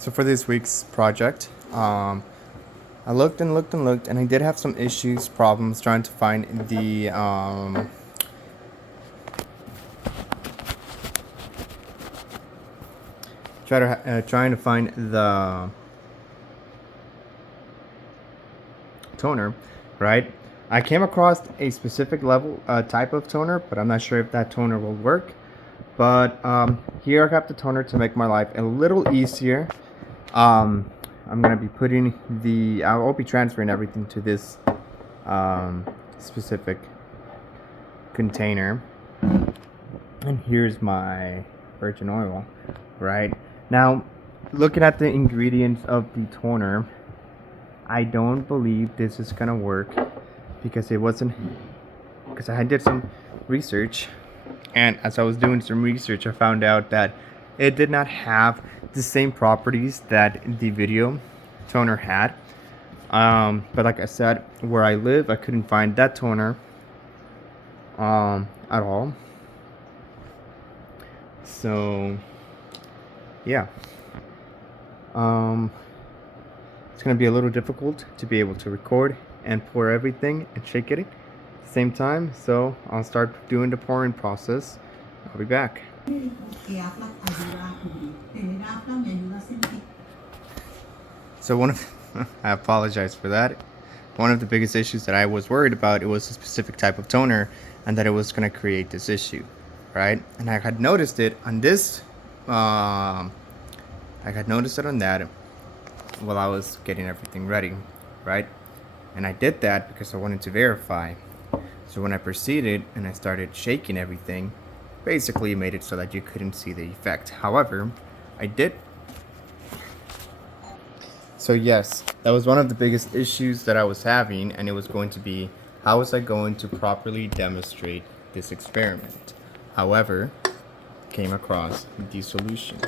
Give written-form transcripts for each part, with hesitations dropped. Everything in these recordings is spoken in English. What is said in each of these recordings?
So for this week's project, I looked and looked and looked, and I did have some problems trying to find trying to find the toner, right? I came across a specific level type of toner, but I'm not sure if that toner will work. But here I got the toner to make my life a little easier. Um, I'm gonna be putting I'll be transferring everything to this specific container. And here's my virgin oil, right? Now, looking at the ingredients of the toner, I don't believe this is gonna work because I did some research, and as I was doing some research, I found out that it did not have the same properties that the video toner had. But like I said, where I live, I couldn't find that toner at all. So yeah, it's gonna be a little difficult to be able to record and pour everything and shake it at the same time. So I'll start doing the pouring process. I'll be back. So I apologize for that. One of the biggest issues that I was worried about, it was a specific type of toner and that it was going to create this issue, right? And I had noticed it on this, I had noticed it on that while I was getting everything ready, right? And I did that because I wanted to verify. So when I proceeded and I started shaking everything, basically made it so that you couldn't see the effect. However, I did. So yes, that was one of the biggest issues that I was having, and it was going to be, how was I going to properly demonstrate this experiment? However, came across the solution.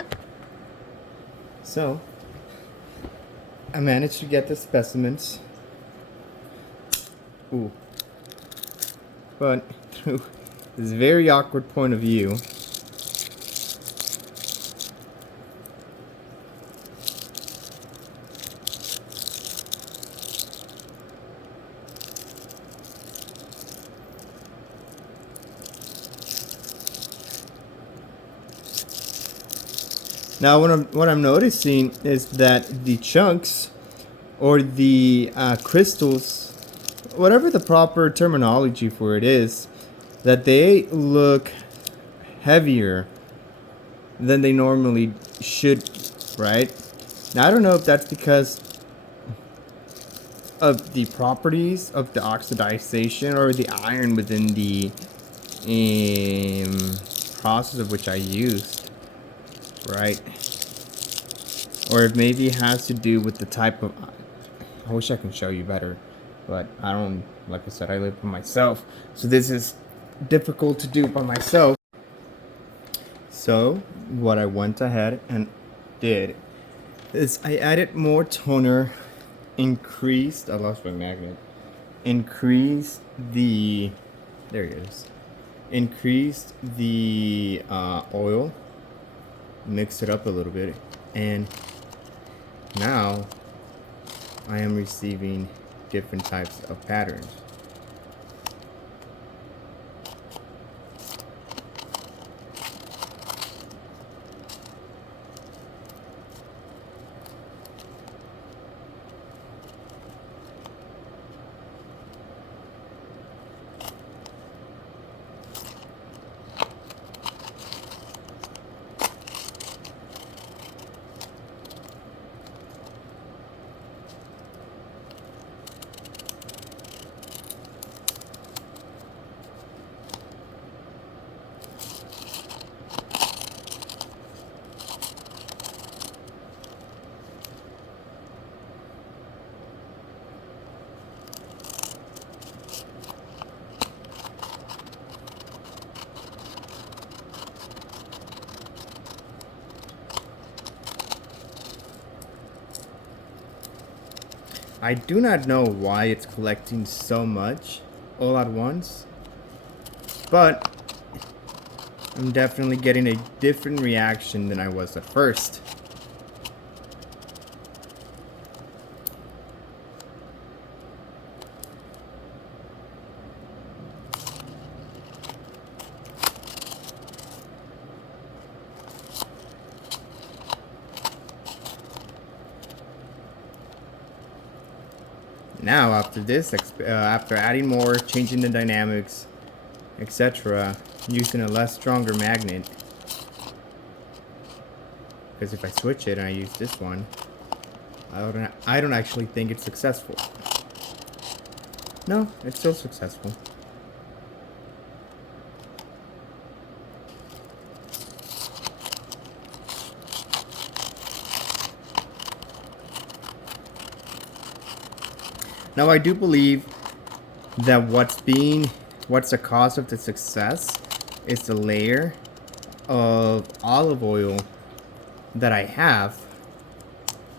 So I managed to get the specimens. But through this very awkward point of view, now what I'm noticing is that the chunks or the crystals, whatever the proper terminology for it is, that they look heavier than they normally should, right? Now I don't know if that's because of the properties of the oxidization or the iron within the process of which I used, right? Or it maybe has to do with the type of, I wish I can show you better, but I don't, like I said, I live by myself, so this is difficult to do by myself. So what I went ahead and did is I added more toner, increased, I lost my magnet, increased the, there it is, increased the oil, mixed it up a little bit, and now I am receiving different types of patterns. I do not know why it's collecting so much all at once, but I'm definitely getting a different reaction than I was at first. Now after this, after adding more, changing the dynamics, etc., using a less stronger magnet, because if I switch it and I use this one, I don't actually think it's successful. No, it's still successful. Now I do believe that what's the cause of the success is the layer of olive oil that I have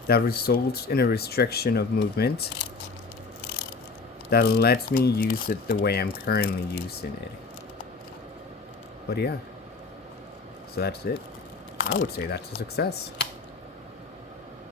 that results in a restriction of movement that lets me use it the way I'm currently using it. But yeah, so that's it. I would say that's a success.